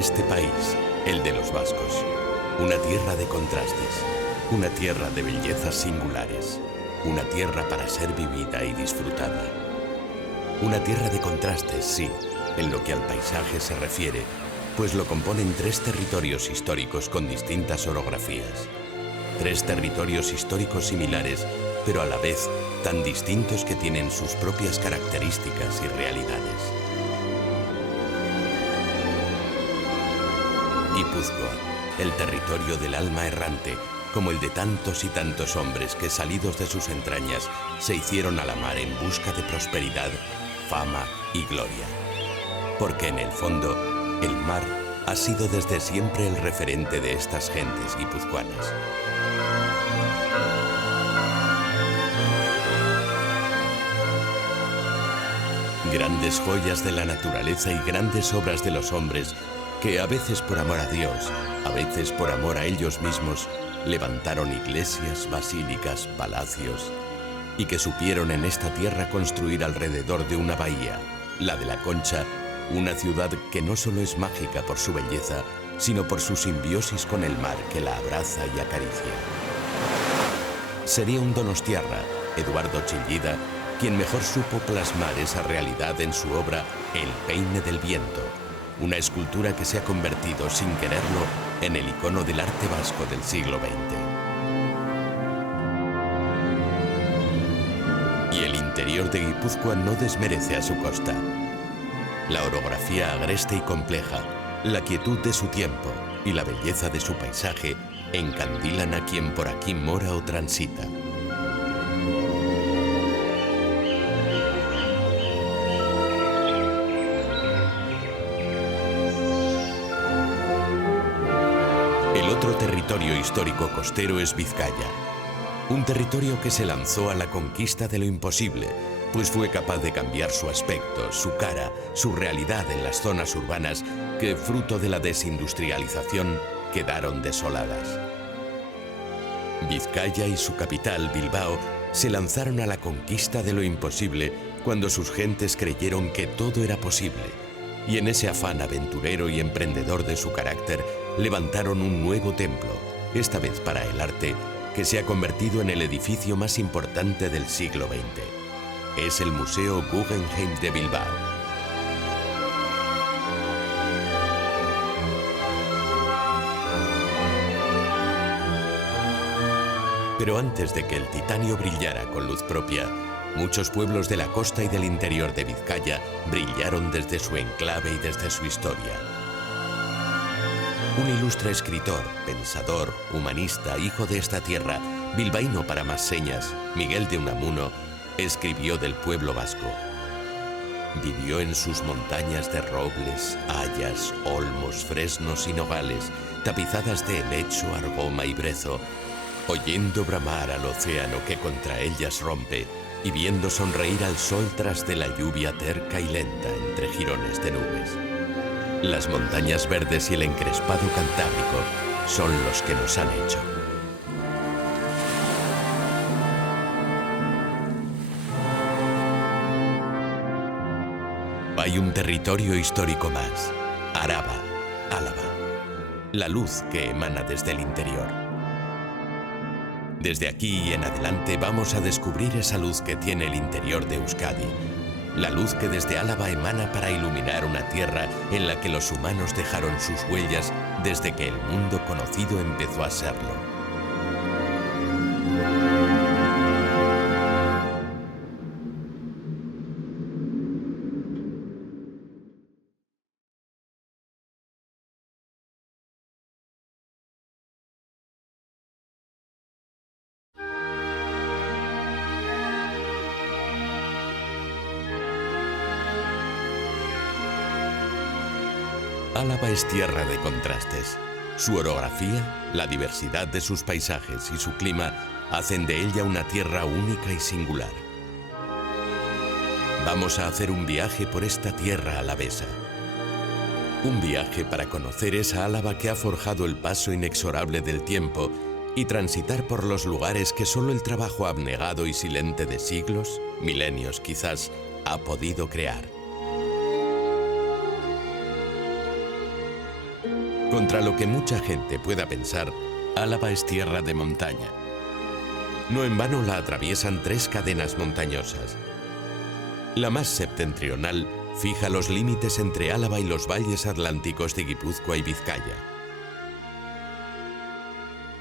este país, el de los vascos. Una tierra de contrastes, una tierra de bellezas singulares, una tierra para ser vivida y disfrutada. Una tierra de contrastes, sí, en lo que al paisaje se refiere, pues lo componen 3 territorios históricos con distintas orografías. 3 territorios históricos similares, pero a la vez tan distintos que tienen sus propias características y realidades. Guipúzcoa, el territorio del alma errante, como el de tantos y tantos hombres que, salidos de sus entrañas, se hicieron a la mar en busca de prosperidad, fama y gloria. Porque en el fondo, el mar ha sido desde siempre el referente de estas gentes guipuzcoanas. Grandes joyas de la naturaleza y grandes obras de los hombres que, a veces por amor a Dios, a veces por amor a ellos mismos, levantaron iglesias, basílicas, palacios, y que supieron en esta tierra construir alrededor de una bahía, la de la Concha, una ciudad que no solo es mágica por su belleza, sino por su simbiosis con el mar que la abraza y acaricia. Sería un donostiarra, Eduardo Chillida, quien mejor supo plasmar esa realidad en su obra El peine del viento, una escultura que se ha convertido, sin quererlo, en el icono del arte vasco del siglo XX. Y el interior de Guipúzcoa no desmerece a su costa. La orografía agreste y compleja, la quietud de su tiempo y la belleza de su paisaje encandilan a quien por aquí mora o transita. El otro territorio histórico costero es Vizcaya, un territorio que se lanzó a la conquista de lo imposible, pues fue capaz de cambiar su aspecto, su cara, su realidad en las zonas urbanas que, fruto de la desindustrialización, quedaron desoladas. Vizcaya y su capital, Bilbao, se lanzaron a la conquista de lo imposible cuando sus gentes creyeron que todo era posible, y en ese afán aventurero y emprendedor de su carácter, levantaron un nuevo templo, esta vez para el arte, que se ha convertido en el edificio más importante del siglo XX. Es el Museo Guggenheim de Bilbao. Pero antes de que el titanio brillara con luz propia, muchos pueblos de la costa y del interior de Vizcaya brillaron desde su enclave y desde su historia. Un ilustre escritor, pensador, humanista, hijo de esta tierra, bilbaíno para más señas, Miguel de Unamuno, escribió del pueblo vasco. Vivió en sus montañas de robles, hayas, olmos, fresnos y nogales, tapizadas de helecho, argoma y brezo, oyendo bramar al océano que contra ellas rompe y viendo sonreír al sol tras de la lluvia terca y lenta entre jirones de nubes. Las montañas verdes y el encrespado Cantábrico son los que nos han hecho. Hay un territorio histórico más, Araba, Álava, la luz que emana desde el interior. Desde aquí y en adelante vamos a descubrir esa luz que tiene el interior de Euskadi, la luz que desde Álava emana para iluminar una tierra en la que los humanos dejaron sus huellas desde que el mundo conocido empezó a serlo. Álava es tierra de contrastes. Su orografía, la diversidad de sus paisajes y su clima hacen de ella una tierra única y singular. Vamos a hacer un viaje por esta tierra alavesa. Un viaje para conocer esa Álava que ha forjado el paso inexorable del tiempo y transitar por los lugares que solo el trabajo abnegado y silente de siglos, milenios quizás, ha podido crear. Contra lo que mucha gente pueda pensar, Álava es tierra de montaña. No en vano la atraviesan 3 cadenas montañosas. La más septentrional fija los límites entre Álava y los valles atlánticos de Guipúzcoa y Vizcaya.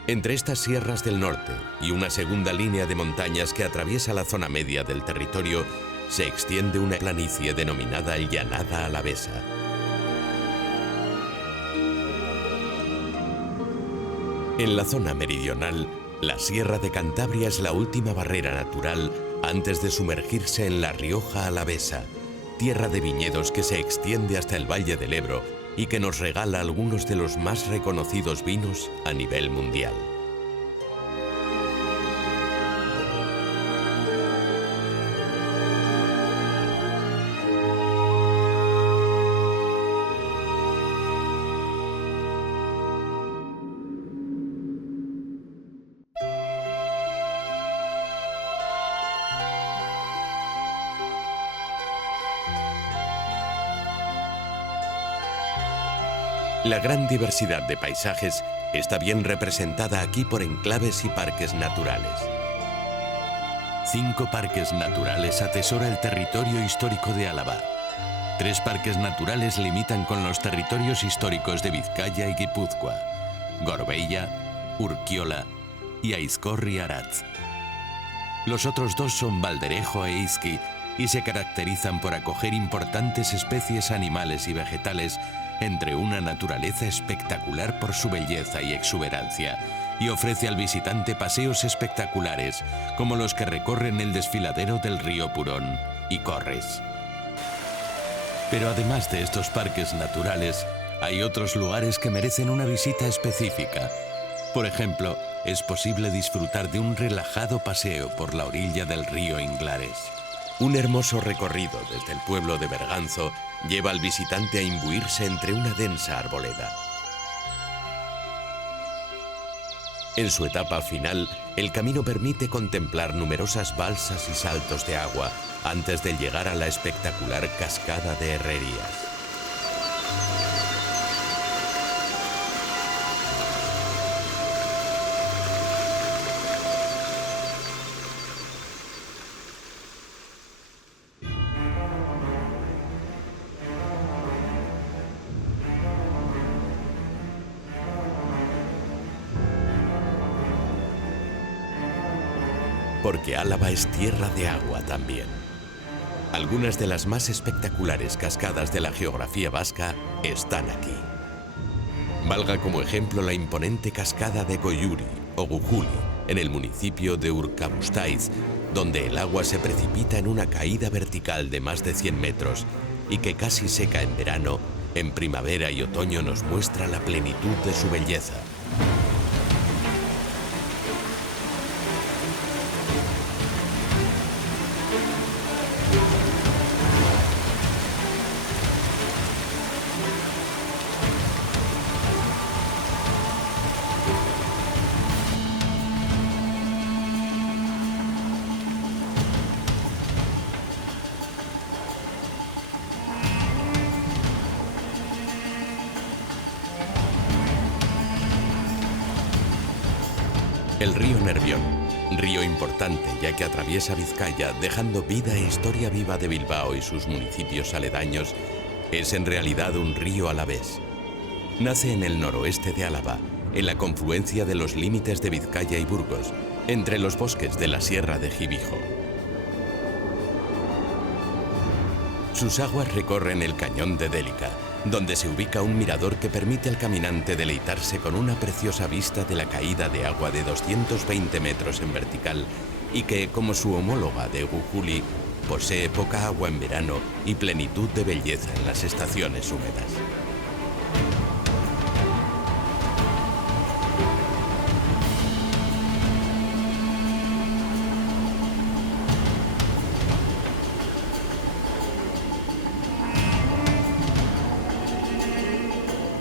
Entre estas sierras del norte y una segunda línea de montañas que atraviesa la zona media del territorio, se extiende una planicie denominada Llanada Alavesa. En la zona meridional, la Sierra de Cantabria es la última barrera natural antes de sumergirse en la Rioja Alavesa, tierra de viñedos que se extiende hasta el Valle del Ebro y que nos regala algunos de los más reconocidos vinos a nivel mundial. La gran diversidad de paisajes está bien representada aquí por enclaves y parques naturales. 5 parques naturales atesora el territorio histórico de Álava. 3 parques naturales limitan con los territorios históricos de Vizcaya y Guipúzcoa: Gorbeia, Urkiola y Aizkorri-Aratz. Los otros 2 son Valderejo e Izki y se caracterizan por acoger importantes especies animales y vegetales entre una naturaleza espectacular por su belleza y exuberancia, y ofrece al visitante paseos espectaculares, como los que recorren el desfiladero del río Purón y Corres. Pero además de estos parques naturales, hay otros lugares que merecen una visita específica. Por ejemplo, es posible disfrutar de un relajado paseo por la orilla del río Inglares. Un hermoso recorrido desde el pueblo de Berganzo lleva al visitante a imbuirse entre una densa arboleda. En su etapa final, el camino permite contemplar numerosas balsas y saltos de agua antes de llegar a la espectacular cascada de Herrerías. Porque Álava es tierra de agua también. Algunas de las más espectaculares cascadas de la geografía vasca están aquí. Valga como ejemplo la imponente cascada de Goyuri o Gujuli, en el municipio de Urkabustaiz, donde el agua se precipita en una caída vertical de más de 100 metros y que casi seca en verano, en primavera y otoño nos muestra la plenitud de su belleza. El río Nervión, río importante ya que atraviesa Vizcaya dejando vida e historia viva de Bilbao y sus municipios aledaños, es en realidad un río alavés. Nace en el noroeste de Álava, en la confluencia de los límites de Vizcaya y Burgos, entre los bosques de la Sierra de Gibijo. Sus aguas recorren el cañón de Délica, donde se ubica un mirador que permite al caminante deleitarse con una preciosa vista de la caída de agua de 220 metros en vertical y que, como su homóloga de Gujuli, posee poca agua en verano y plenitud de belleza en las estaciones húmedas.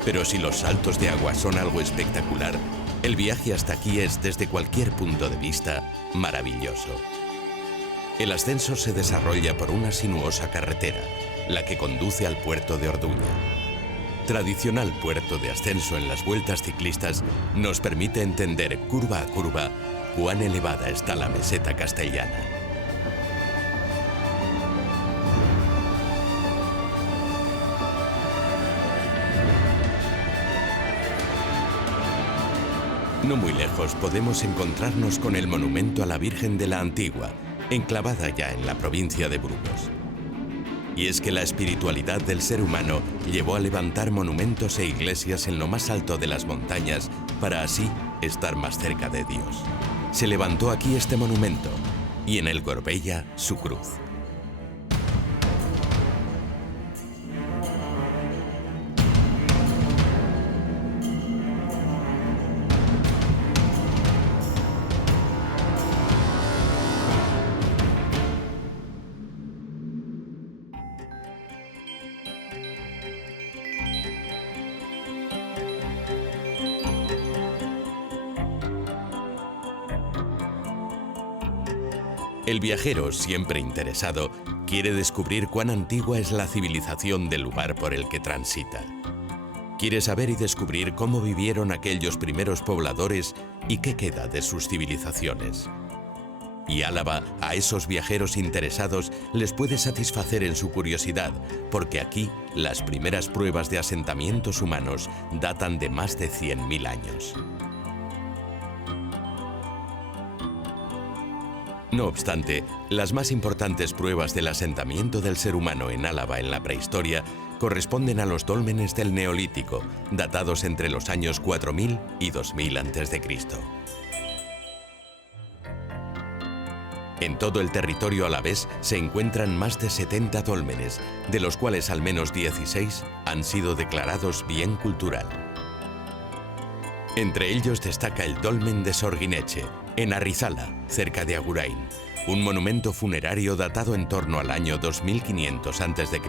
Pero si los saltos de agua son algo espectacular, el viaje hasta aquí es, desde cualquier punto de vista, maravilloso. El ascenso se desarrolla por una sinuosa carretera, la que conduce al puerto de Orduña. tradicional puerto de ascenso en las vueltas ciclistas, nos permite entender curva a curva cuán elevada está la meseta castellana. No muy lejos podemos encontrarnos con el monumento a la Virgen de la Antigua, enclavada ya en la provincia de Burgos. Y es que la espiritualidad del ser humano llevó a levantar monumentos e iglesias en lo más alto de las montañas para así estar más cerca de Dios. Se levantó aquí este monumento y en el Gorbella su cruz. El viajero, siempre interesado, quiere descubrir cuán antigua es la civilización del lugar por el que transita. Quiere saber y descubrir cómo vivieron aquellos primeros pobladores y qué queda de sus civilizaciones. Y Álava, a esos viajeros interesados, les puede satisfacer en su curiosidad, porque aquí las primeras pruebas de asentamientos humanos datan de más de 100.000 años. No obstante, las más importantes pruebas del asentamiento del ser humano en Álava en la prehistoria corresponden a los dólmenes del Neolítico, datados entre los años 4000 y 2000 a.C. En todo el territorio alavés se encuentran más de 70 dólmenes, de los cuales al menos 16 han sido declarados bien cultural. Entre ellos destaca el dolmen de Sorgineche, en Arrizala, cerca de Agurain, un monumento funerario datado en torno al año 2500 a.C.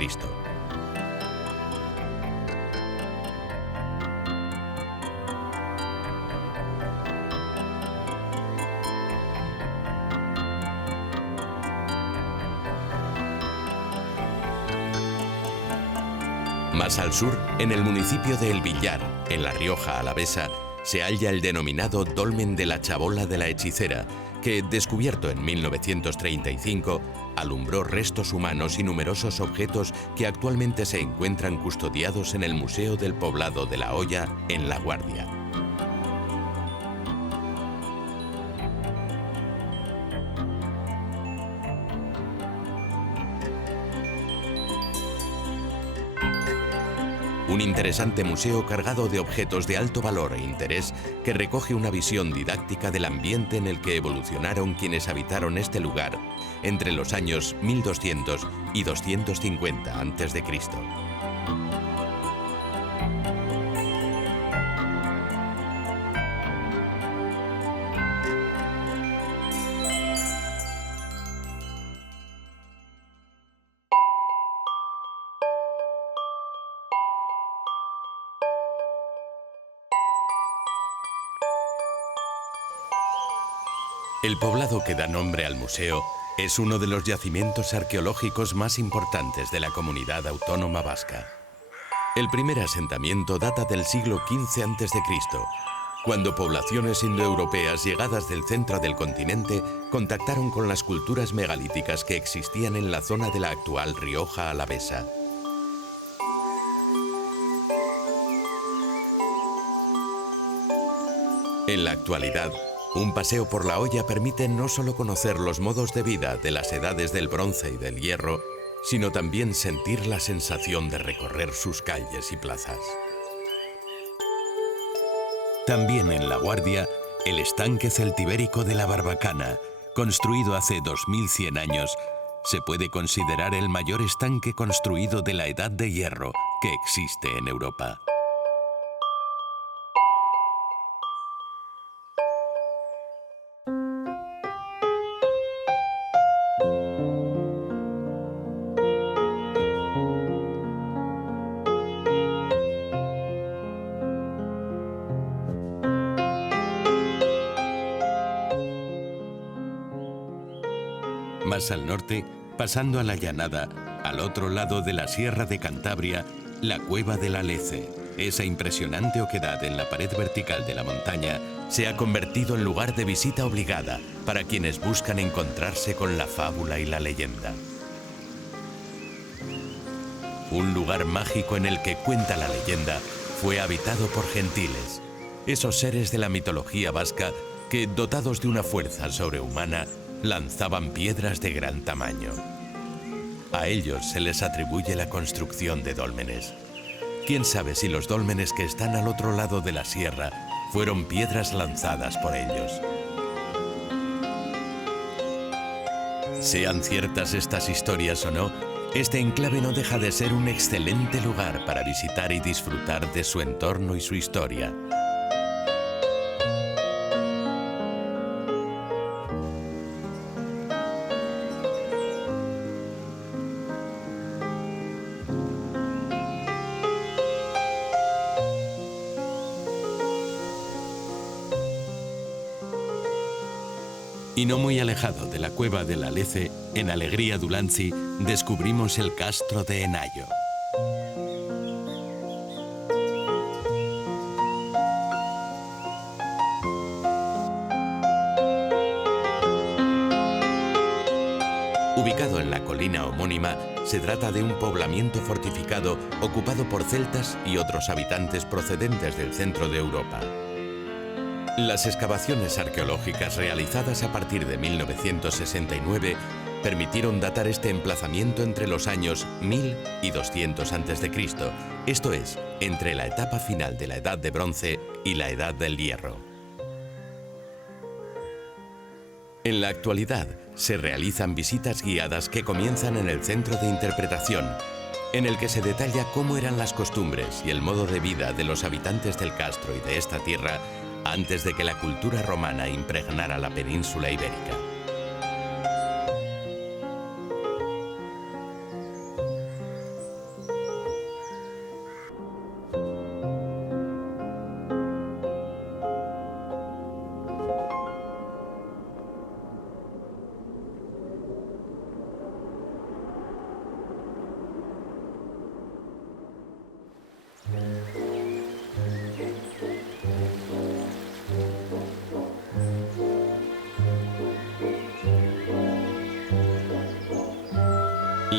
Más al sur, en el municipio de El Villar, en La Rioja alavesa, se halla el denominado Dolmen de la Chabola de la Hechicera, que, descubierto en 1935, alumbró restos humanos y numerosos objetos que actualmente se encuentran custodiados en el Museo del Poblado de La Hoya, en La Guardia. Un interesante museo cargado de objetos de alto valor e interés que recoge una visión didáctica del ambiente en el que evolucionaron quienes habitaron este lugar entre los años 1200 y 250 a.C. El poblado que da nombre al museo es uno de los yacimientos arqueológicos más importantes de la comunidad autónoma vasca. El primer asentamiento data del siglo XV a.C., cuando poblaciones indoeuropeas llegadas del centro del continente contactaron con las culturas megalíticas que existían en la zona de la actual Rioja alavesa. En la actualidad, un paseo por La Hoya permite no solo conocer los modos de vida de las edades del bronce y del hierro, sino también sentir la sensación de recorrer sus calles y plazas. También en La Guardia, el estanque celtibérico de la Barbacana, construido hace 2100 años, se puede considerar el mayor estanque construido de la Edad de Hierro que existe en Europa. Más al norte, pasando a la llanada, al otro lado de la Sierra de Cantabria, La cueva del Alece, esa impresionante oquedad en la pared vertical de la montaña, se ha convertido en lugar de visita obligada para quienes buscan encontrarse con la fábula y la leyenda. Un lugar mágico en el que, cuenta la leyenda, fue habitado por gentiles, esos seres de la mitología vasca que, dotados de una fuerza sobrehumana, lanzaban piedras de gran tamaño. A ellos se les atribuye la construcción de dólmenes. ¿Quién sabe si los dólmenes que están al otro lado de la sierra fueron piedras lanzadas por ellos? Sean ciertas estas historias o no, este enclave no deja de ser un excelente lugar para visitar y disfrutar de su entorno y su historia. Y no muy alejado de la cueva del Alece, en Alegría Dulantzi, descubrimos el castro de Enayo. Ubicado en la colina homónima, se trata de un poblamiento fortificado ocupado por celtas y otros habitantes procedentes del centro de Europa. Las excavaciones arqueológicas realizadas a partir de 1969 permitieron datar este emplazamiento entre los años 1000 y 200 a.C., esto es, entre la etapa final de la Edad de Bronce y la Edad del Hierro. En la actualidad, se realizan visitas guiadas que comienzan en el centro de interpretación, en el que se detalla cómo eran las costumbres y el modo de vida de los habitantes del castro y de esta tierra antes de que la cultura romana impregnara la península ibérica.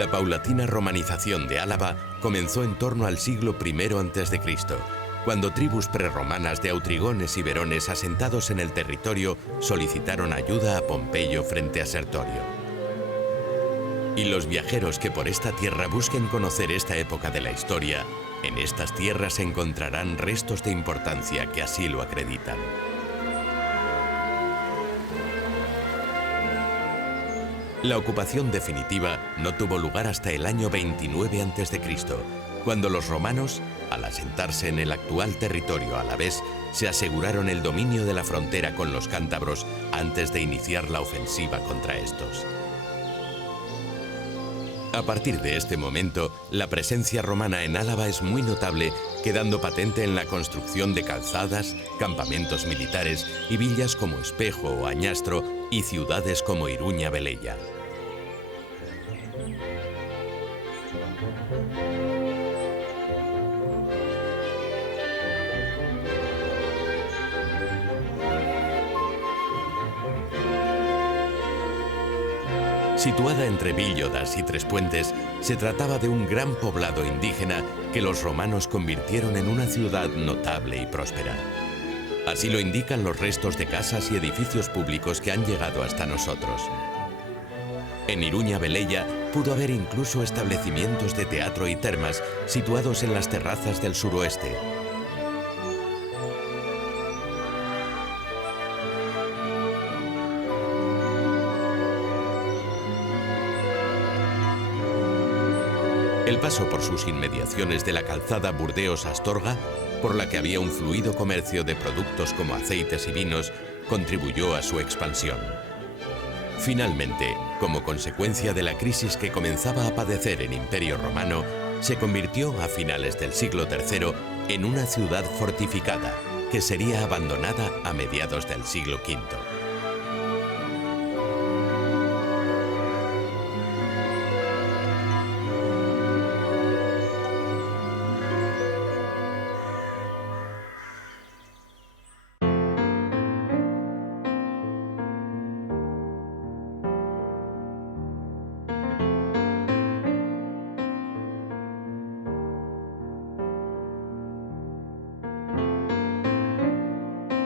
La paulatina romanización de Álava comenzó en torno al siglo I a.C., cuando tribus prerromanas de autrigones y verones asentados en el territorio solicitaron ayuda a Pompeyo frente a Sertorio. Y los viajeros que por esta tierra busquen conocer esta época de la historia, en estas tierras encontrarán restos de importancia que así lo acreditan. La ocupación definitiva no tuvo lugar hasta el año 29 a.C., cuando los romanos, al asentarse en el actual territorio alavés, se aseguraron el dominio de la frontera con los cántabros antes de iniciar la ofensiva contra estos. A partir de este momento, la presencia romana en Álava es muy notable, quedando patente en la construcción de calzadas, campamentos militares y villas como Espejo o Añastro y ciudades como Iruña Velella. Situada entre Villodas y Trespuentes, se trataba de un gran poblado indígena que los romanos convirtieron en una ciudad notable y próspera. Así lo indican los restos de casas y edificios públicos que han llegado hasta nosotros. En Iruña Velella pudo haber incluso establecimientos de teatro y termas situados en las terrazas del suroeste. El paso por sus inmediaciones de la calzada Burdeos-Astorga, por la que había un fluido comercio de productos como aceites y vinos, contribuyó a su expansión. Finalmente, como consecuencia de la crisis que comenzaba a padecer el Imperio Romano, se convirtió a finales del siglo III en una ciudad fortificada, que sería abandonada a mediados del siglo V.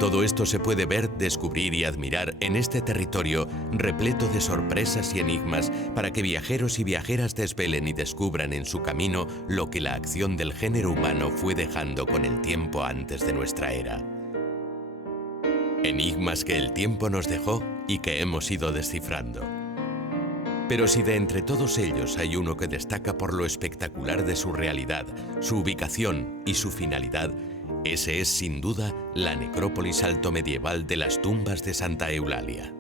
Todo esto se puede ver, descubrir y admirar en este territorio repleto de sorpresas y enigmas para que viajeros y viajeras desvelen y descubran en su camino lo que la acción del género humano fue dejando con el tiempo antes de nuestra era. Enigmas que el tiempo nos dejó y que hemos ido descifrando. Pero si de entre todos ellos hay uno que destaca por lo espectacular de su realidad, su ubicación y su finalidad, ese es sin duda la necrópolis altomedieval de las tumbas de Santa Eulalia.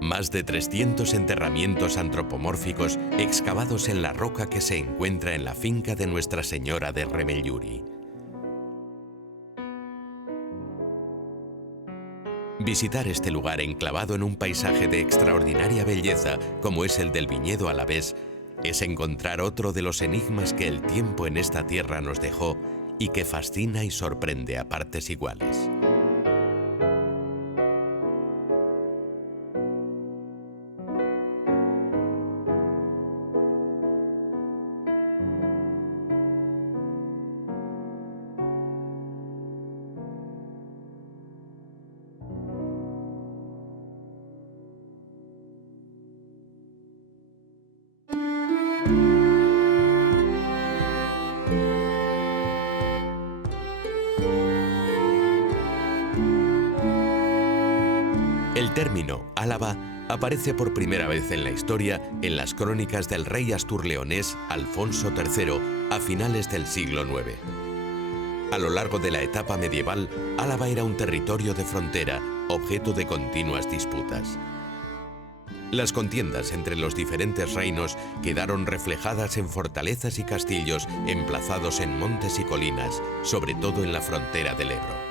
Más de 300 enterramientos antropomórficos excavados en la roca que se encuentra en la finca de Nuestra Señora de Remelluri. Visitar este lugar enclavado en un paisaje de extraordinaria belleza, como es el del viñedo alavés, es encontrar otro de los enigmas que el tiempo en esta tierra nos dejó y que fascina y sorprende a partes iguales. El término Álava aparece por primera vez en la historia en las crónicas del rey asturleonés Alfonso III a finales del siglo IX. A lo largo de la etapa medieval, Álava era un territorio de frontera, objeto de continuas disputas. Las contiendas entre los diferentes reinos quedaron reflejadas en fortalezas y castillos emplazados en montes y colinas, sobre todo en la frontera del Ebro.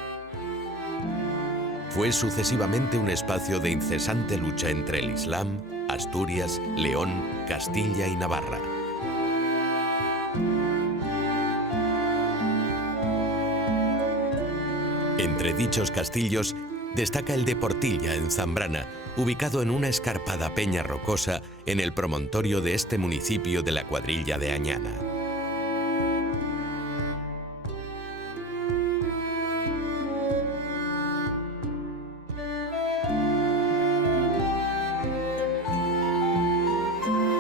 Fue sucesivamente un espacio de incesante lucha entre el Islam, Asturias, León, Castilla y Navarra. Entre dichos castillos destaca el de Portilla, en Zambrana, ubicado en una escarpada peña rocosa en el promontorio de este municipio de la cuadrilla de Añana.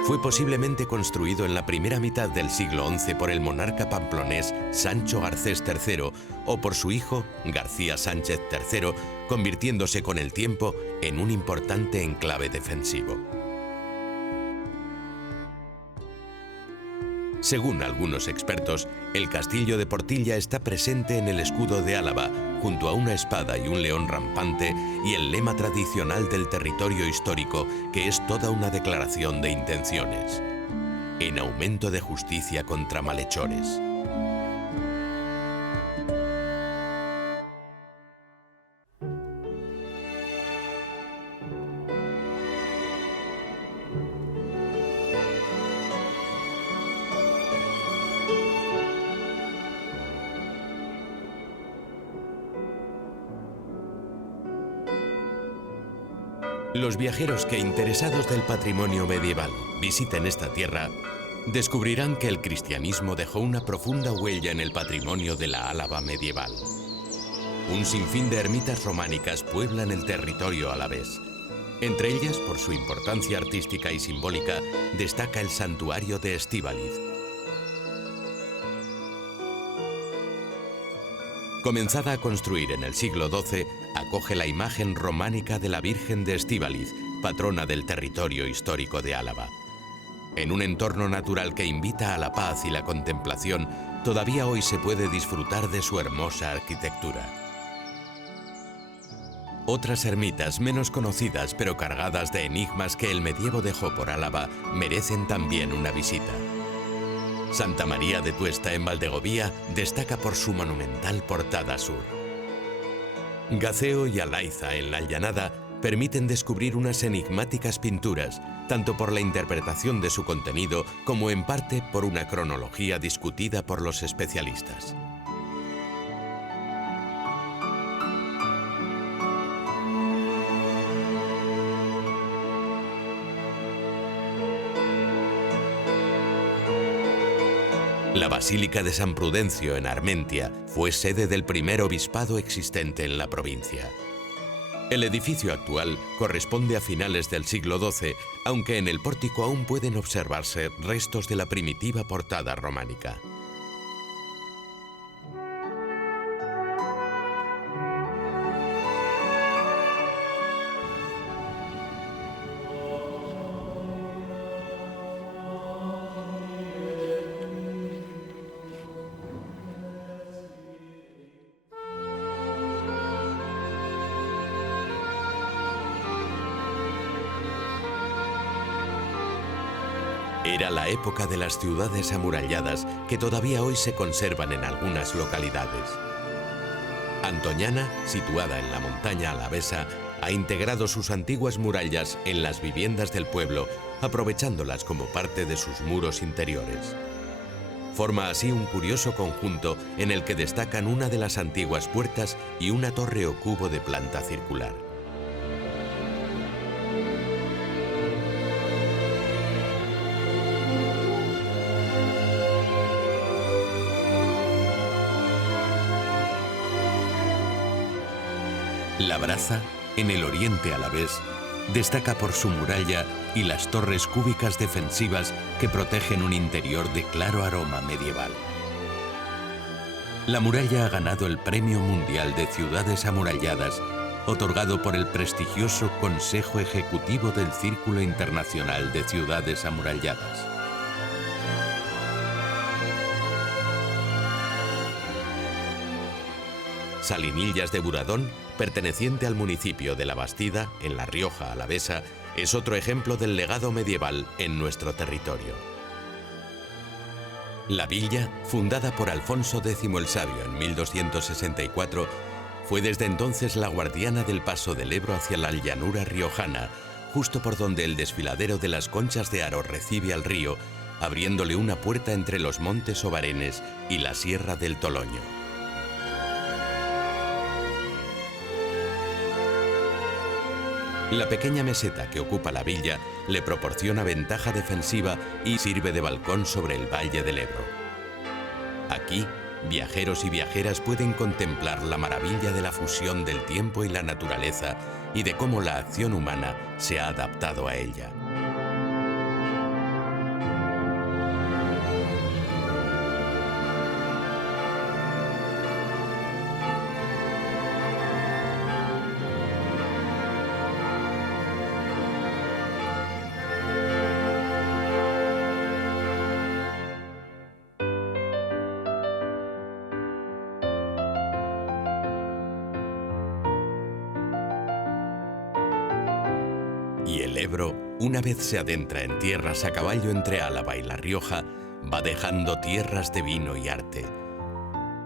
Fue posiblemente construido en la primera mitad del siglo XI por el monarca pamplonés Sancho Garcés III o por su hijo García Sánchez III, convirtiéndose con el tiempo en un importante enclave defensivo. Según algunos expertos, el castillo de Portilla está presente en el escudo de Álava, junto a una espada y un león rampante y el lema tradicional del territorio histórico, que es toda una declaración de intenciones: en aumento de justicia contra malhechores. Los viajeros que, interesados del patrimonio medieval, visiten esta tierra, descubrirán que el cristianismo dejó una profunda huella en el patrimonio de la Álava medieval. Un sinfín de ermitas románicas pueblan el territorio alavés. Entre ellas, por su importancia artística y simbólica, destaca el santuario de Estíbaliz. Comenzada a construir en el siglo XII, acoge la imagen románica de la Virgen de Estíbaliz, patrona del territorio histórico de Álava. En un entorno natural que invita a la paz y la contemplación, todavía hoy se puede disfrutar de su hermosa arquitectura. Otras ermitas menos conocidas pero cargadas de enigmas que el medievo dejó por Álava merecen también una visita. Santa María de Tuesta en Valdegovía destaca por su monumental portada sur. Gaceo y Alaiza en la Llanada permiten descubrir unas enigmáticas pinturas, tanto por la interpretación de su contenido como en parte por una cronología discutida por los especialistas. La Basílica de San Prudencio en Armentia fue sede del primer obispado existente en la provincia. El edificio actual corresponde a finales del siglo XII, aunque en el pórtico aún pueden observarse restos de la primitiva portada románica. Era la época de las ciudades amuralladas que todavía hoy se conservan en algunas localidades. Antoñana, situada en la montaña alavesa, ha integrado sus antiguas murallas en las viviendas del pueblo, aprovechándolas como parte de sus muros interiores. Forma así un curioso conjunto en el que destacan una de las antiguas puertas y una torre o cubo de planta circular. Labraza, en el oriente alavés, destaca por su muralla y las torres cúbicas defensivas que protegen un interior de claro aroma medieval. La muralla ha ganado el Premio Mundial de Ciudades Amuralladas, otorgado por el prestigioso Consejo Ejecutivo del Círculo Internacional de Ciudades Amuralladas. Salinillas de Buradón, perteneciente al municipio de La Bastida, en La Rioja alavesa, es otro ejemplo del legado medieval en nuestro territorio. La villa, fundada por Alfonso X el Sabio en 1264, fue desde entonces la guardiana del paso del Ebro hacia la llanura riojana, justo por donde el desfiladero de las Conchas de Haro recibe al río, abriéndole una puerta entre los montes Obarenes y la Sierra del Toloño. La pequeña meseta que ocupa la villa le proporciona ventaja defensiva y sirve de balcón sobre el valle del Ebro. Aquí, viajeros y viajeras pueden contemplar la maravilla de la fusión del tiempo y la naturaleza y de cómo la acción humana se ha adaptado a ella. Y el Ebro, una vez se adentra en tierras a caballo entre Álava y La Rioja, va dejando tierras de vino y arte.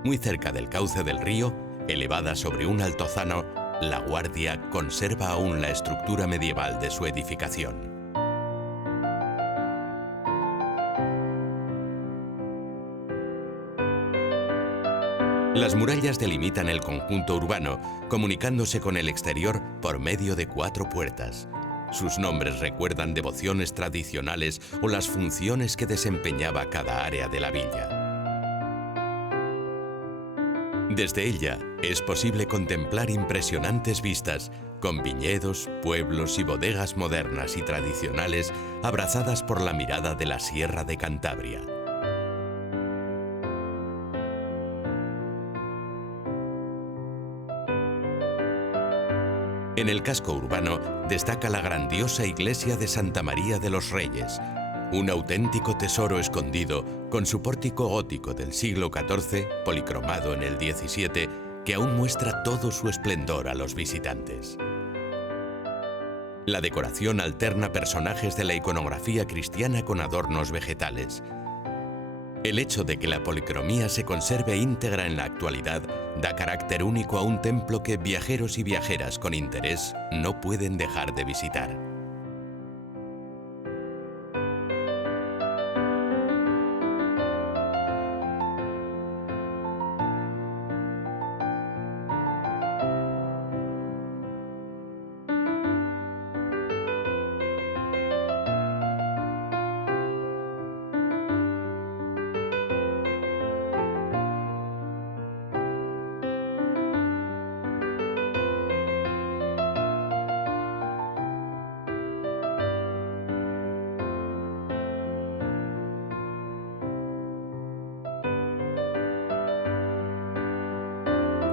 Muy cerca del cauce del río, elevada sobre un altozano, La Guardia conserva aún la estructura medieval de su edificación. Las murallas delimitan el conjunto urbano, comunicándose con el exterior por medio de 4 puertas. Sus nombres recuerdan devociones tradicionales o las funciones que desempeñaba cada área de la villa. Desde ella es posible contemplar impresionantes vistas, con viñedos, pueblos y bodegas modernas y tradicionales abrazadas por la mirada de la Sierra de Cantabria. En el casco urbano destaca la grandiosa iglesia de Santa María de los Reyes, un auténtico tesoro escondido con su pórtico gótico del siglo XIV, policromado en el XVII, que aún muestra todo su esplendor a los visitantes. La decoración alterna personajes de la iconografía cristiana con adornos vegetales. El hecho de que la policromía se conserve íntegra en la actualidad da carácter único a un templo que viajeros y viajeras con interés no pueden dejar de visitar.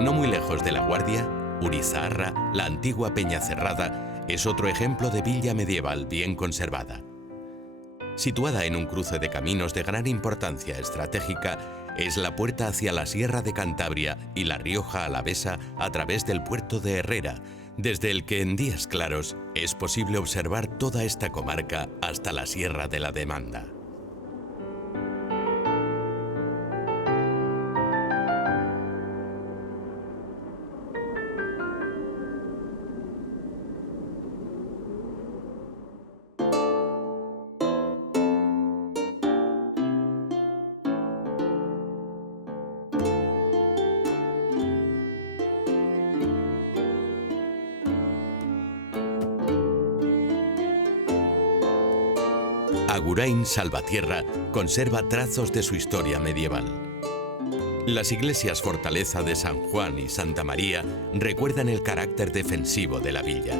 No muy lejos de La Guardia, Urizarra, la antigua Peñacerrada, es otro ejemplo de villa medieval bien conservada. Situada en un cruce de caminos de gran importancia estratégica, es la puerta hacia la Sierra de Cantabria y la Rioja Alavesa a través del puerto de Herrera, desde el que en días claros es posible observar toda esta comarca hasta la Sierra de la Demanda. Agurain Salvatierra conserva trazos de su historia medieval. Las iglesias fortaleza de San Juan y Santa María recuerdan el carácter defensivo de la villa.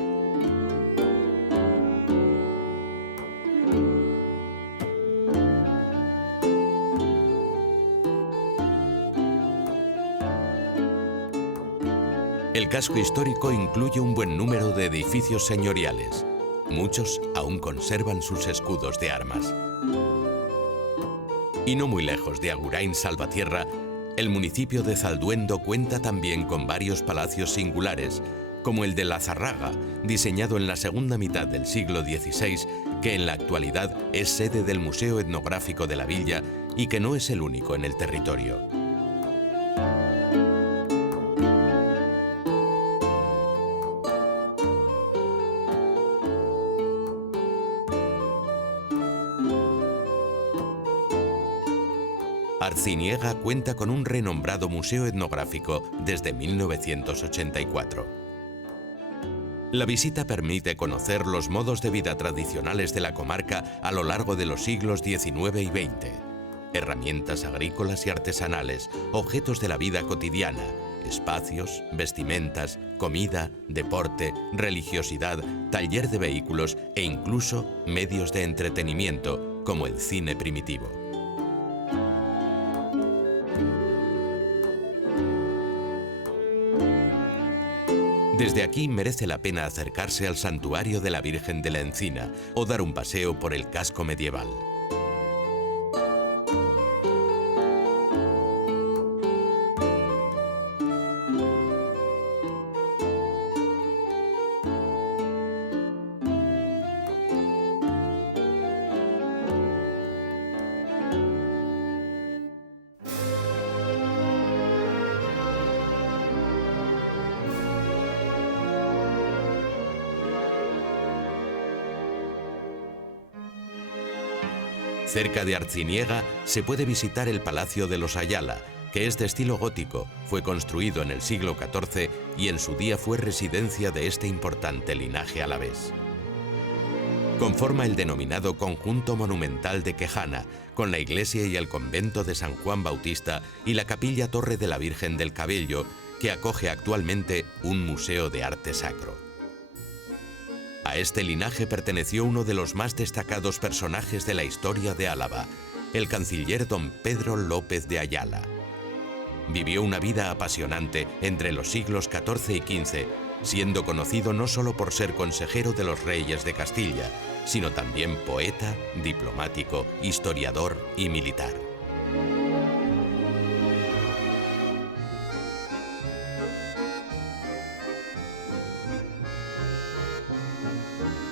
El casco histórico incluye un buen número de edificios señoriales. Muchos aún conservan sus escudos de armas. Y no muy lejos de Agurain Salvatierra, el municipio de Zalduendo cuenta también con varios palacios singulares, como el de La Zarraga, diseñado en la segunda mitad del siglo XVI, que en la actualidad es sede del Museo Etnográfico de la Villa y que no es el único en el territorio. Arciniega cuenta con un renombrado museo etnográfico desde 1984. La visita permite conocer los modos de vida tradicionales de la comarca a lo largo de los siglos XIX y XX. Herramientas agrícolas y artesanales, objetos de la vida cotidiana, espacios, vestimentas, comida, deporte, religiosidad, taller de vehículos e incluso medios de entretenimiento, como el cine primitivo. Desde aquí merece la pena acercarse al santuario de la Virgen de la Encina o dar un paseo por el casco medieval. Cerca de Arciniega se puede visitar el Palacio de los Ayala, que es de estilo gótico, fue construido en el siglo XIV y en su día fue residencia de este importante linaje alavés. Conforma el denominado Conjunto Monumental de Quejana, con la iglesia y el convento de San Juan Bautista y la capilla Torre de la Virgen del Cabello, que acoge actualmente un museo de arte sacro. A este linaje perteneció uno de los más destacados personajes de la historia de Álava, el canciller don Pedro López de Ayala. Vivió una vida apasionante entre los siglos XIV y XV, siendo conocido no solo por ser consejero de los reyes de Castilla, sino también poeta, diplomático, historiador y militar.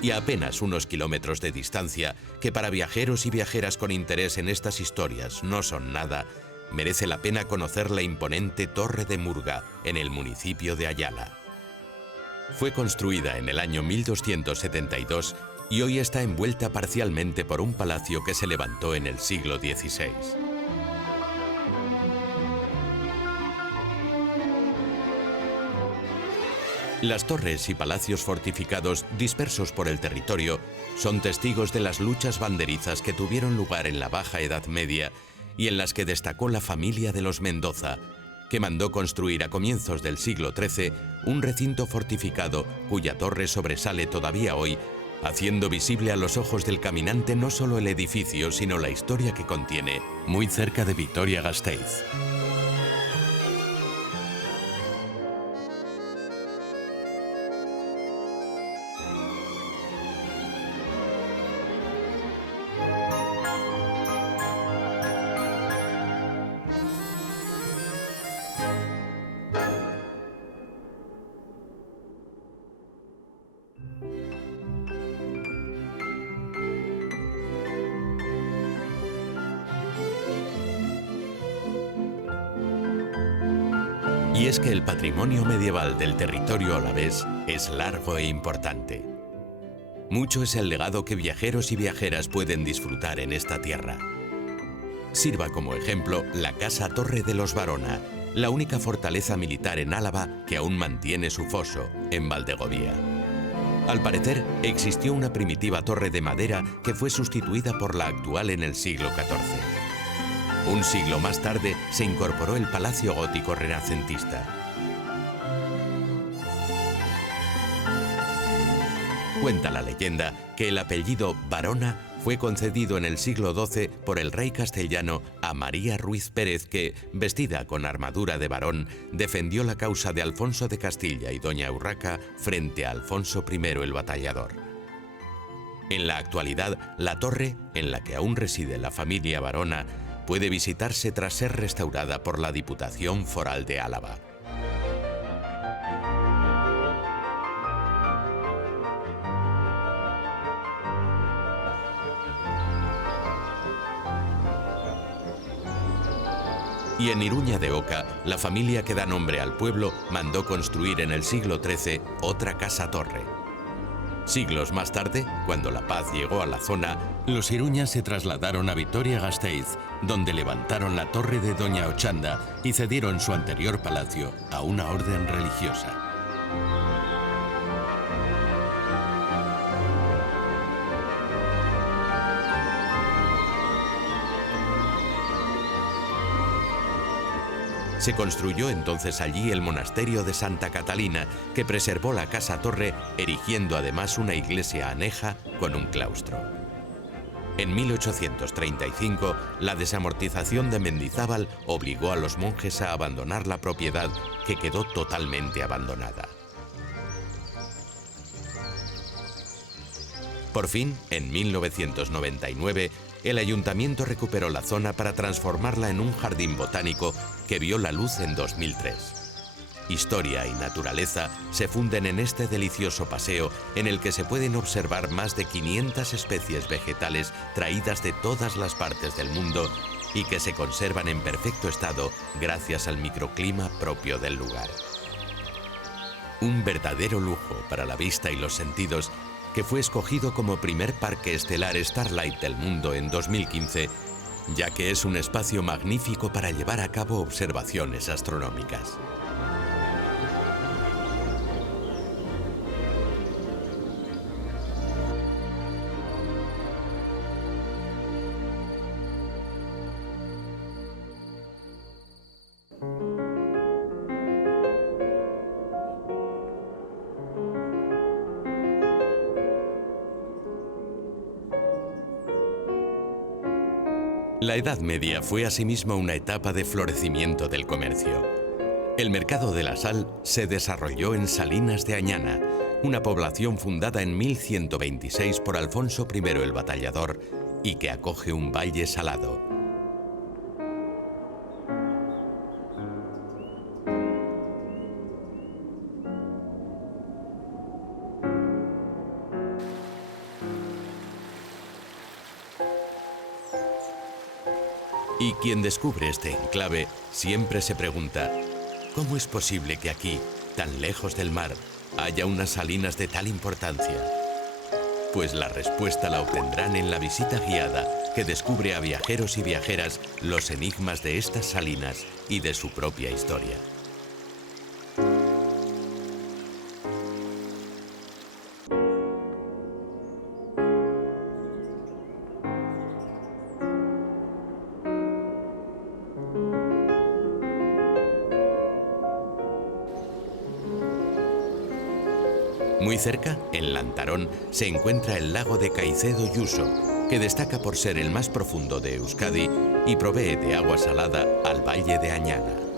Y a apenas unos kilómetros de distancia, que para viajeros y viajeras con interés en estas historias no son nada, merece la pena conocer la imponente Torre de Murga en el municipio de Ayala. Fue construida en el año 1272 y hoy está envuelta parcialmente por un palacio que se levantó en el siglo XVI. Las torres y palacios fortificados dispersos por el territorio son testigos de las luchas banderizas que tuvieron lugar en la Baja Edad Media y en las que destacó la familia de los Mendoza, que mandó construir a comienzos del siglo XIII un recinto fortificado cuya torre sobresale todavía hoy, haciendo visible a los ojos del caminante no solo el edificio, sino la historia que contiene, muy cerca de Vitoria-Gasteiz. Y es que el patrimonio medieval del territorio alavés es largo e importante. Mucho es el legado que viajeros y viajeras pueden disfrutar en esta tierra. Sirva como ejemplo la Casa Torre de los Barona, la única fortaleza militar en Álava que aún mantiene su foso, en Valdegovía. Al parecer, existió una primitiva torre de madera que fue sustituida por la actual en el siglo XIV. Un siglo más tarde se incorporó el palacio gótico renacentista. Cuenta la leyenda que el apellido Barona fue concedido en el siglo XII por el rey castellano a María Ruiz Pérez que, vestida con armadura de varón, defendió la causa de Alfonso de Castilla y doña Urraca frente a Alfonso I el Batallador. En la actualidad, la torre, en la que aún reside la familia Barona, puede visitarse tras ser restaurada por la Diputación Foral de Álava. Y en Iruña de Oca, la familia que da nombre al pueblo mandó construir en el siglo XIII otra casa-torre. Siglos más tarde, cuando la paz llegó a la zona, los iruñas se trasladaron a Vitoria-Gasteiz, donde levantaron la torre de Doña Ochanda y cedieron su anterior palacio a una orden religiosa. Se construyó entonces allí el monasterio de Santa Catalina, que preservó la casa-torre, erigiendo además una iglesia aneja con un claustro. En 1835, la desamortización de Mendizábal obligó a los monjes a abandonar la propiedad, que quedó totalmente abandonada. Por fin, en 1999, el ayuntamiento recuperó la zona para transformarla en un jardín botánico que vio la luz en 2003. Historia y naturaleza se funden en este delicioso paseo en el que se pueden observar más de 500 especies vegetales traídas de todas las partes del mundo y que se conservan en perfecto estado gracias al microclima propio del lugar. Un verdadero lujo para la vista y los sentidos, que fue escogido como primer parque estelar Starlight del mundo en 2015, ya que es un espacio magnífico para llevar a cabo observaciones astronómicas. La Edad Media fue asimismo una etapa de florecimiento del comercio. El mercado de la sal se desarrolló en Salinas de Añana, una población fundada en 1126 por Alfonso I el Batallador y que acoge un valle salado. Y quien descubre este enclave siempre se pregunta, ¿cómo es posible que aquí, tan lejos del mar, haya unas salinas de tal importancia? Pues la respuesta la obtendrán en la visita guiada que descubre a viajeros y viajeras los enigmas de estas salinas y de su propia historia. Muy cerca, en Lantarón, se encuentra el lago de Caicedo-Lluso, que destaca por ser el más profundo de Euskadi y provee de agua salada al valle de Añana.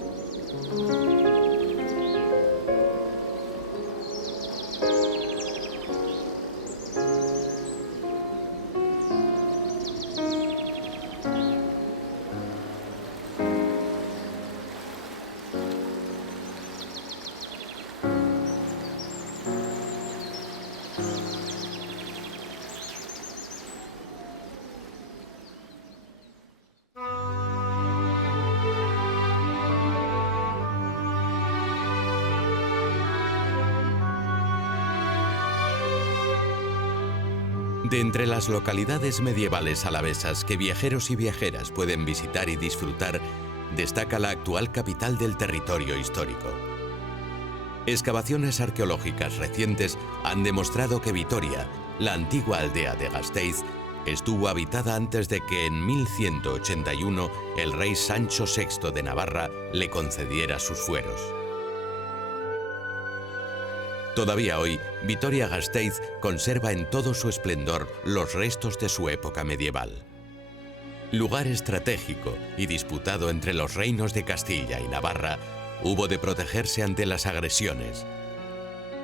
De entre las localidades medievales alavesas que viajeros y viajeras pueden visitar y disfrutar, destaca la actual capital del territorio histórico. Excavaciones arqueológicas recientes han demostrado que Vitoria, la antigua aldea de Gasteiz, estuvo habitada antes de que en 1181 el rey Sancho VI de Navarra le concediera sus fueros. Todavía hoy, Vitoria-Gasteiz conserva en todo su esplendor los restos de su época medieval. Lugar estratégico y disputado entre los reinos de Castilla y Navarra, hubo de protegerse ante las agresiones,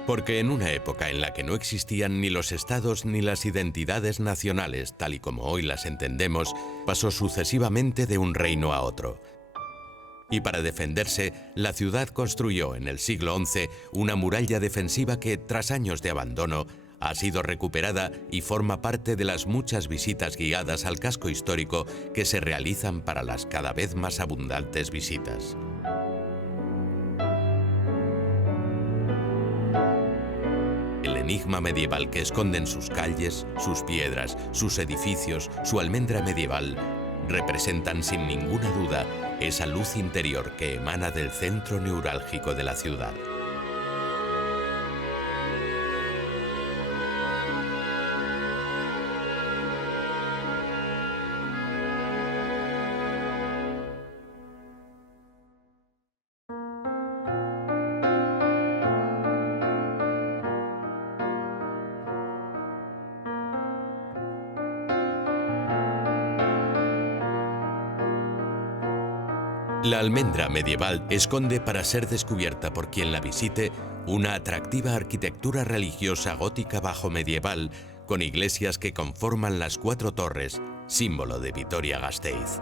porque en una época en la que no existían ni los estados ni las identidades nacionales tal y como hoy las entendemos, pasó sucesivamente de un reino a otro. Y para defenderse, la ciudad construyó en el siglo XI una muralla defensiva que, tras años de abandono, ha sido recuperada y forma parte de las muchas visitas guiadas al casco histórico que se realizan para las cada vez más abundantes visitas. El enigma medieval que esconden sus calles, sus piedras, sus edificios, su almendra medieval, representan sin ninguna duda esa luz interior que emana del centro neurálgico de la ciudad. La almendra medieval esconde, para ser descubierta por quien la visite, una atractiva arquitectura religiosa gótica bajo medieval con iglesias que conforman las 4 torres, símbolo de Vitoria-Gasteiz.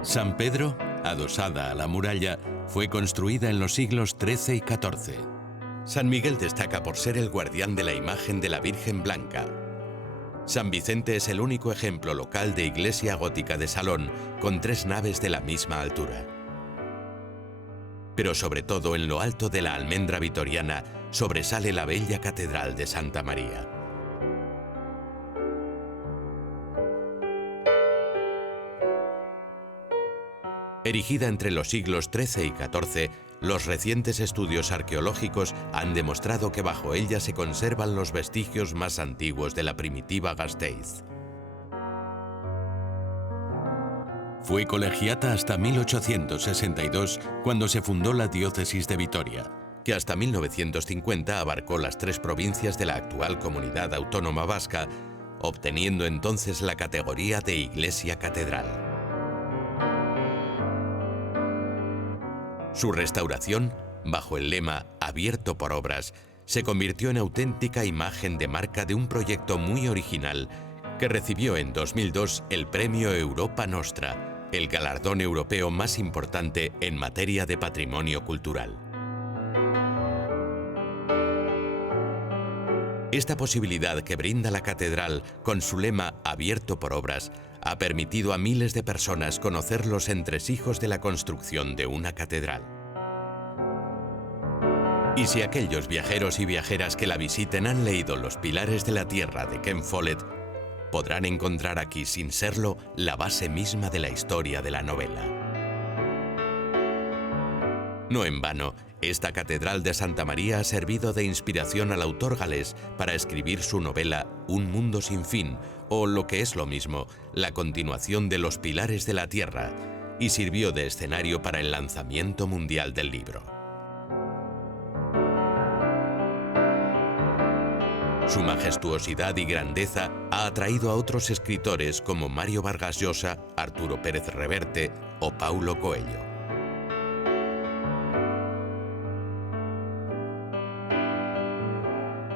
San Pedro, adosada a la muralla, fue construida en los siglos XIII y XIV. San Miguel destaca por ser el guardián de la imagen de la Virgen Blanca. San Vicente es el único ejemplo local de iglesia gótica de salón, con 3 naves de la misma altura. Pero sobre todo en lo alto de la almendra vitoriana sobresale la bella Catedral de Santa María. Erigida entre los siglos XIII y XIV, los recientes estudios arqueológicos han demostrado que bajo ella se conservan los vestigios más antiguos de la primitiva Gasteiz. Fue colegiata hasta 1862, cuando se fundó la diócesis de Vitoria, que hasta 1950 abarcó las 3 provincias de la actual comunidad autónoma vasca, obteniendo entonces la categoría de iglesia catedral. Su restauración, bajo el lema «Abierto por obras», se convirtió en auténtica imagen de marca de un proyecto muy original que recibió en 2002 el premio Europa Nostra, el galardón europeo más importante en materia de patrimonio cultural. Esta posibilidad que brinda la catedral con su lema «Abierto por obras» ha permitido a miles de personas conocer los entresijos de la construcción de una catedral. Y si aquellos viajeros y viajeras que la visiten han leído Los pilares de la tierra de Ken Follett, podrán encontrar aquí, sin serlo, la base misma de la historia de la novela. No en vano, esta catedral de Santa María ha servido de inspiración al autor galés para escribir su novela Un mundo sin fin, o lo que es lo mismo, la continuación de Los pilares de la tierra, y sirvió de escenario para el lanzamiento mundial del libro. Su majestuosidad y grandeza ha atraído a otros escritores como Mario Vargas Llosa, Arturo Pérez Reverte o Paulo Coelho.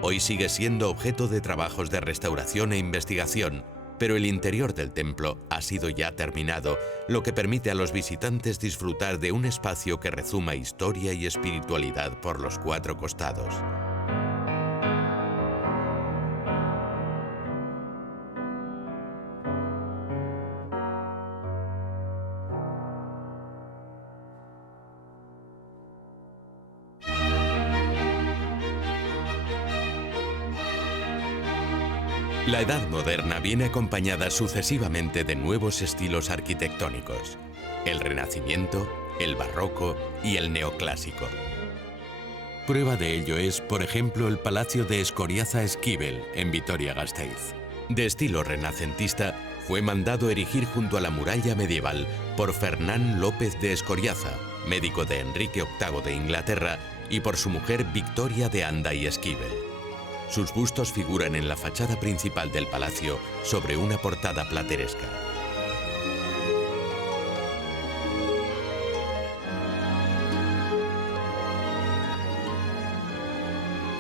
Hoy sigue siendo objeto de trabajos de restauración e investigación, pero el interior del templo ha sido ya terminado, lo que permite a los visitantes disfrutar de un espacio que rezuma historia y espiritualidad por los 4 costados. La Edad Moderna viene acompañada sucesivamente de nuevos estilos arquitectónicos: el Renacimiento, el Barroco y el Neoclásico. Prueba de ello es, por ejemplo, el Palacio de Escoriaza-Esquivel, en Vitoria-Gasteiz. De estilo renacentista, fue mandado erigir junto a la muralla medieval por Fernán López de Escoriaza, médico de Enrique VIII de Inglaterra, y por su mujer Victoria de Anda y Esquivel. Sus bustos figuran en la fachada principal del palacio sobre una portada plateresca.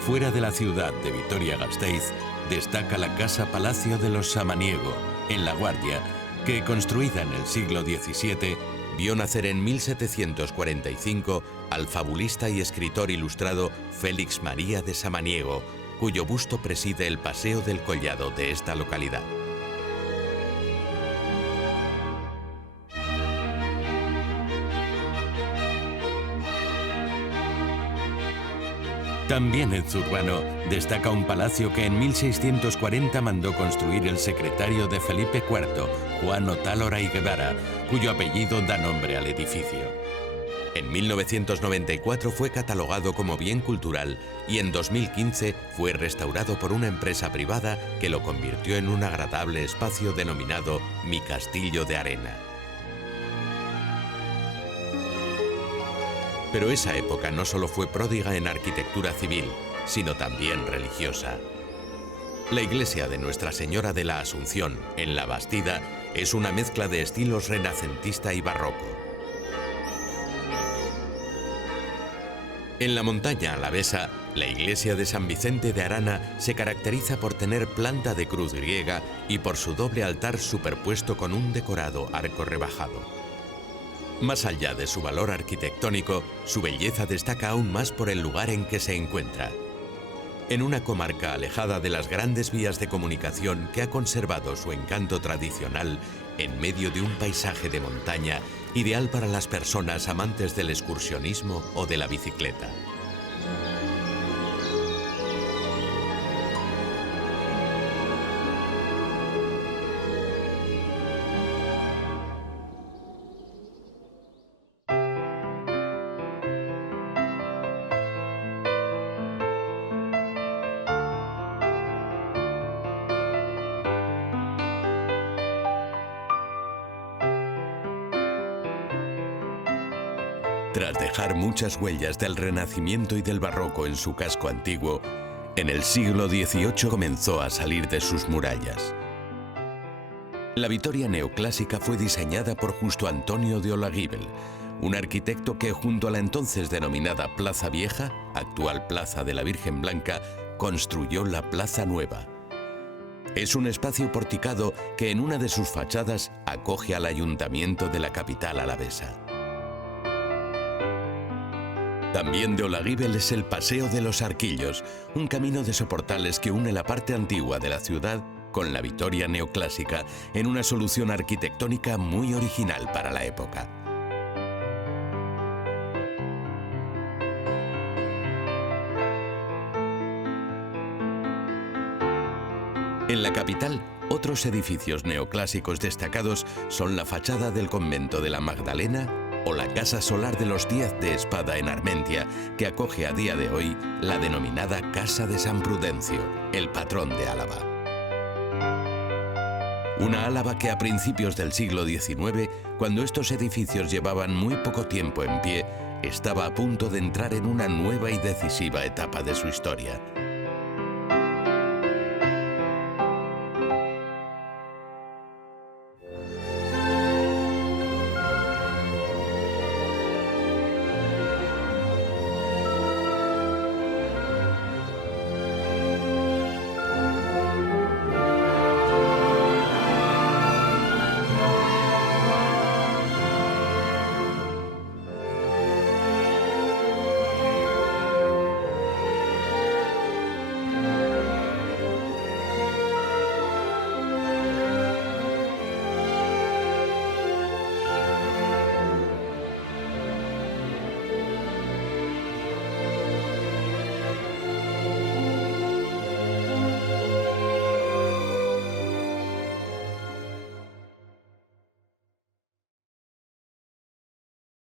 Fuera de la ciudad de Vitoria-Gasteiz destaca la Casa Palacio de los Samaniego, en La Guardia, que, construida en el siglo XVII, vio nacer en 1745 al fabulista y escritor ilustrado Félix María de Samaniego, cuyo busto preside el Paseo del Collado de esta localidad. También en Zurbano destaca un palacio que en 1640 mandó construir el secretario de Felipe IV, Juan Otálora y Guevara, cuyo apellido da nombre al edificio. En 1994 fue catalogado como bien cultural y en 2015 fue restaurado por una empresa privada que lo convirtió en un agradable espacio denominado Mi Castillo de Arena. Pero esa época no solo fue pródiga en arquitectura civil, sino también religiosa. La iglesia de Nuestra Señora de la Asunción, en La Bastida, es una mezcla de estilos renacentista y barroco. En la montaña alavesa, la iglesia de San Vicente de Arana se caracteriza por tener planta de cruz griega y por su doble altar superpuesto con un decorado arco rebajado. Más allá de su valor arquitectónico, su belleza destaca aún más por el lugar en que se encuentra. En una comarca alejada de las grandes vías de comunicación que ha conservado su encanto tradicional en medio de un paisaje de montaña ideal para las personas amantes del excursionismo o de la bicicleta. Tras dejar muchas huellas del Renacimiento y del Barroco en su casco antiguo, en el siglo XVIII comenzó a salir de sus murallas. La Vitoria neoclásica fue diseñada por Justo Antonio de Olaguíbel, un arquitecto que, junto a la entonces denominada Plaza Vieja, actual Plaza de la Virgen Blanca, construyó la Plaza Nueva. Es un espacio porticado que en una de sus fachadas acoge al ayuntamiento de la capital alavesa. También de Olaguíbel es el Paseo de los Arquillos, un camino de soportales que une la parte antigua de la ciudad con la Vitoria neoclásica en una solución arquitectónica muy original para la época. En la capital, otros edificios neoclásicos destacados son la fachada del convento de la Magdalena o la Casa Solar de los Díaz de Espada en Armentia, que acoge a día de hoy la denominada Casa de San Prudencio, el patrón de Álava. Una Álava que a principios del siglo XIX, cuando estos edificios llevaban muy poco tiempo en pie, estaba a punto de entrar en una nueva y decisiva etapa de su historia.